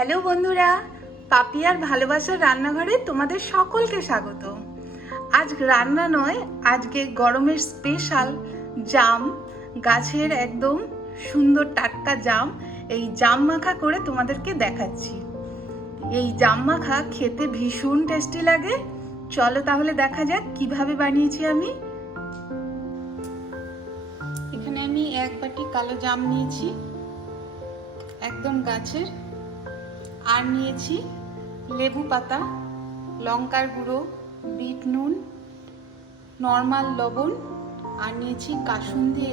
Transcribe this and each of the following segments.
Hello বন্ধুরা, পাপিয়ার ভালোবাসার রান্নাঘরে তোমাদের সকলকে স্বাগত। আজ রান্না নয়, আজকে গরমের স্পেশাল জাম, গাছের একদম সুন্দর টাটকা জাম, এই জাম মাখা করে তোমাদেরকে দেখাচ্ছি। এই জাম মাখা খেতে ভীষণ টেস্টি লাগে। চলো তাহলে দেখা যাক কীভাবে বানিয়েছি আমি। এখানে আমি এক বাটি কালো জাম নিয়েছি, একদম গাছের। আর নিয়েছি লেবু পাতা, লঙ্কার গুঁড়ো, বিট নুন, নর্মাল লবণ, আর নিয়েছি কাসুন্দি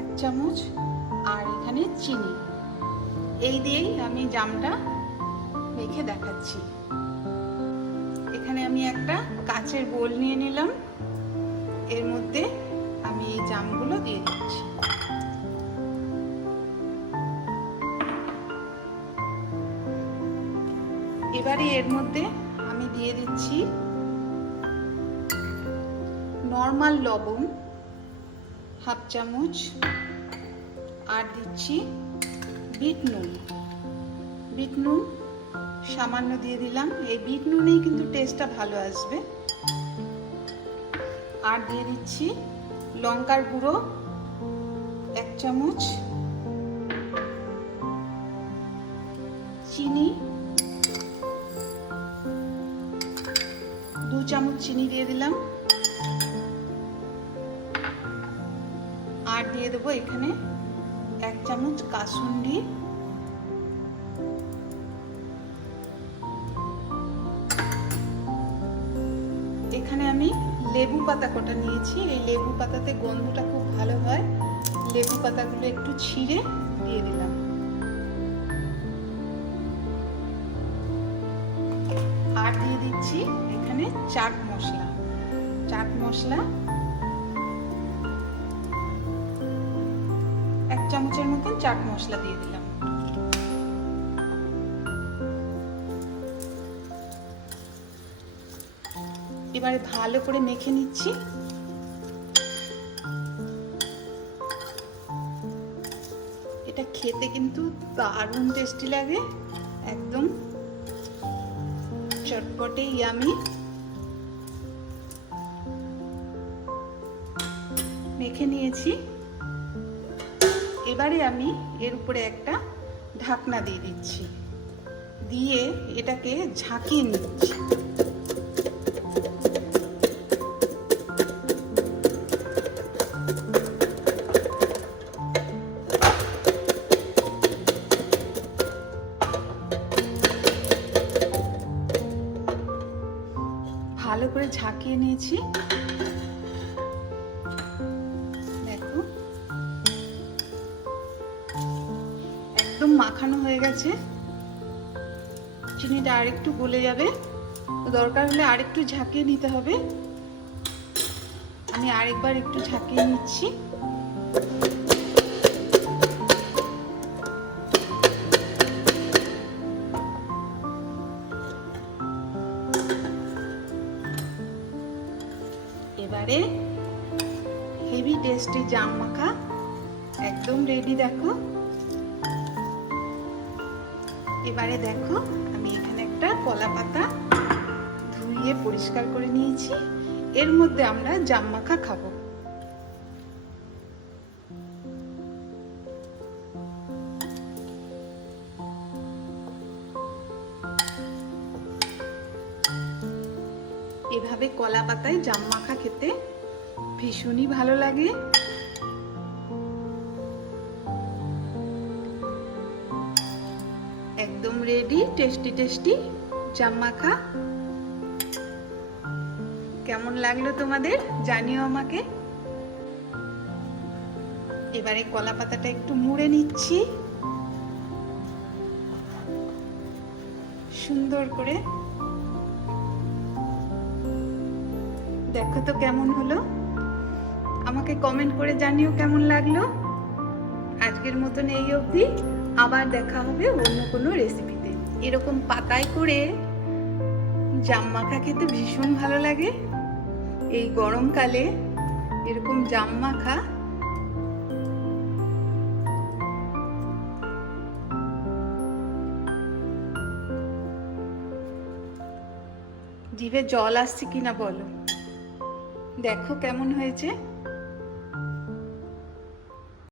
এক চামচ, আর এখানে চিনি। এই দিয়েই আমি জামটা মেখে দেখাচ্ছি। এখানে আমি একটা কাচের বোল নিয়ে নিলাম। এর মধ্যে আমি এই জামগুলো দিয়ে দিচ্ছি। এবারে এর মধ্যে আমি দিয়ে দিচ্ছি নর্মাল লবণ হাফ চামচ, আর দিচ্ছি বিট নুন। বিট নুন সামান্য দিয়ে দিলাম। এই বিট নুনেই কিন্তু টেস্টটা ভালো আসবে। আর দিয়ে দিচ্ছি লঙ্কার গুঁড়ো, এক চামচ। চিনি চামচ চিনি দিয়ে দিলাম। আর দিয়ে দেবো এখানে এক চামচ কাসুন্ডি এখানে আমি লেবু পাতা কটা নিয়েছি। এই লেবু পাতাতে গন্ধটা খুব ভালো হয়। লেবু পাতাগুলো একটু ছিঁড়ে দিয়ে দিলাম। আর দিয়ে দিচ্ছি এখানে চাট মশলা। চাট মশলা এক চামচের মতন চাট মশলা দিয়ে দিলাম। এবারে ভালো করে মেখে নিচ্ছি। এটা খেতে কিন্তু দারুণ টেস্টি লাগে, একদম। চটপটে ইয়ামি। মেখে নিয়েছি। এবারে আমি এর উপরে একটা ঢাকনা দিয়ে দিচ্ছি। দিয়ে এটাকে ঝাঁকিয়ে নিচ্ছি। ভালো করে ঝাঁকিয়ে নিয়েছি। দেখো। একদম মাখানো হয়ে গেছে। চিনিটা আরেকটু গলে যাবে। দরকার হলে আরেকটু ঝাঁকিয়ে নিতে হবে। আমি আরেকবার একটু ঝাঁকিয়ে নিচ্ছি। এবারে হেভি টেস্টি জাম মাখা একদম রেডি দেখো। এবারে দেখো, আমি এখানে একটা কলা পাতা ধুইয়ে পরিষ্কার করে নিয়েছি। এর মধ্যে আমরা জাম মাখা খাব। এভাবে কলা পাতায় জাম মাখা খেতে। ভীষণই ভালো লাগে। একদম রেডি টেস্টি টেস্টি জাম মাখা। কেমন লাগল তোমাদের? জানিও আমাকে। এবারে কলা পাতাটা একটু মুড়ে নিচ্ছি। সুন্দর করে দেখো তো কেমন হলো। আমাকে কমেন্ট করে জানিও কেমন লাগল। আজকের মতন এই অবধি। আবার দেখা হবে অন্য কোনো রেসিপিতে এরকম পাতায় করে জাম মাখা খেতে ভীষণ ভালো লাগে। এই গরমকালে এরকম জাম মাখা জিভে জল আসছে কিনা বলো? দেখো কেমন হয়েছে।